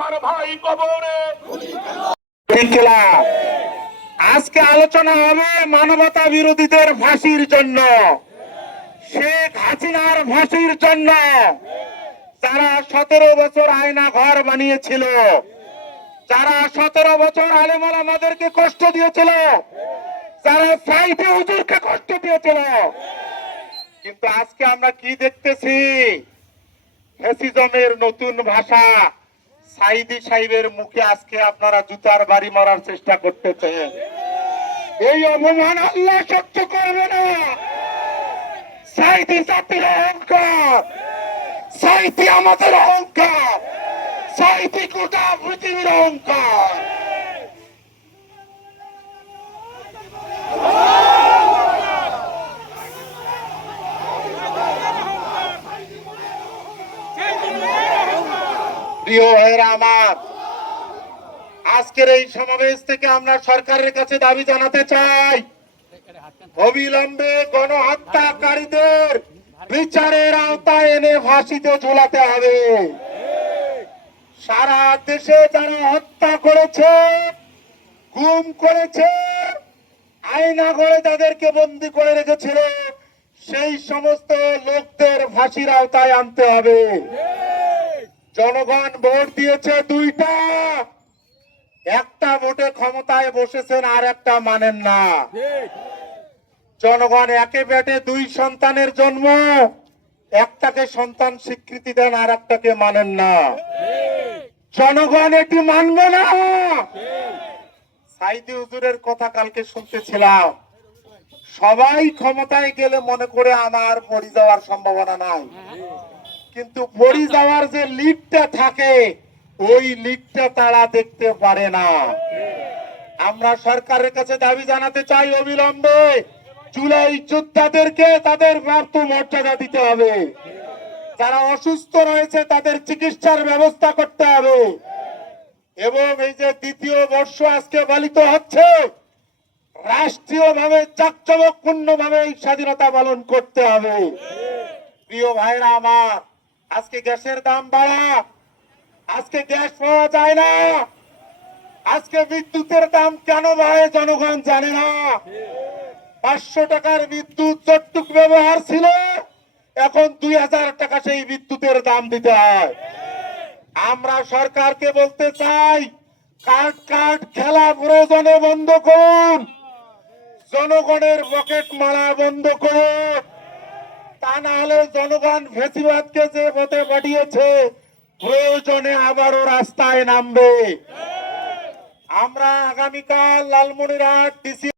আমার ভাই কবরে। আজকে আলোচনা হবে মানবতা বিরোধীদের ফাঁসির জন্য, শেখ হাসিনার ফাঁসির জন্য। যারা 17 বছর আয়না ঘর বানিয়েছিল, যারা 17 বছর আলেম ওলামাদেরকে কষ্ট দিয়েছিল, যারা সাইফি হুজুরকে কষ্ট দিয়েছিল, কিন্তু আজকে আমরা কি দেখতেছি? ফ্যাসিজমের নতুন ভাষা সাইদি সাহেবের মুখে আজকে আপনারা জুতার বাড়ি মারার চেষ্টা করতেছেন। এই অপমান আল্লাহ সহ্য করবে না। সাইদি জাতির অহংকার, সাইদি আমাদের অহংকার, সাইদি গোটা পৃথিবীর অহংকার। প্রিয় ভাইরা আমার, আজকের এই সমাবেশ থেকে আমরা সরকারের কাছে দাবি জানাতে চাই, অবিলম্বে গণহত্যাকারীদের বিচারের আওতায় এনে ফাঁসিতে ঝুলাতে হবে। সারা দেশে যারা হত্যা করেছে, গুম করেছে, আয়না ঘরে তাদেরকে বন্দী করে রেখেছিল, সেই সমস্ত লোকদের ফাঁসির আওতায় আনতে হবে। জনগণ ভোট দিয়েছে দুইটা, একটা ভোটে ক্ষমতায় বসেছেন আর একটা মানেন না। জনগণ একে পেটে দুই সন্তানের জন্ম, একটাকে সন্তান স্বীকৃতি দেন আর একটাকে মানেন না। জনগণ এটি মানবে না। সাইদি হুজুরের কথা কালকে শুনতেছিলাম, সবাই ক্ষমতায় গেলে মনে করে আমার পড়ে যাওয়ার সম্ভাবনা নাই, কিন্তু পড়ে যাওয়ার যে লিডটা থাকে ওই লিডটা তারা দেখতে পারে না। আমরা সরকারের কাছে দাবি জানাতে চাই, অবিলম্বে জুলাই যোদ্ধাদেরকে তাদের প্রাপ্ত মর্যাদা দিতে হবে। যারা অসুস্থ রয়েছে তাদের চিকিৎসার ব্যবস্থা করতে হবে। এবং এই যে দ্বিতীয় বর্ষ আজকে পালিত হচ্ছে, রাষ্ট্রীয়ভাবে জাঁকজমকপূর্ণভাবে এই স্বাধীনতা পালন করতে হবে। প্রিয় ভাইরা আমার, আজকে গ্যাসের দাম বাড়া, আজকে গ্যাস পাওয়া যায় না, আজকে বিদ্যুতের দাম কেন বাড়ে জনগণ জানে না। 500 টাকার বিদ্যুৎ যতটুক ব্যবহার ছিল, এখন 2000 টাকা সেই বিদ্যুতের দাম দিতে হয়। আমরা সরকারকে বলতে চাই, কাট খেলা প্রয়োজনে বন্ধ করুন, জনগণের পকেট মারা বন্ধ করুন। তা না হলে জনগণ ফ্যাসিবাদকে যে পথে পাঠিয়েছে, প্রয়োজনে আবারও রাস্তায় নামবে। আমরা আগামীকাল লালমনিরহাট ডিসি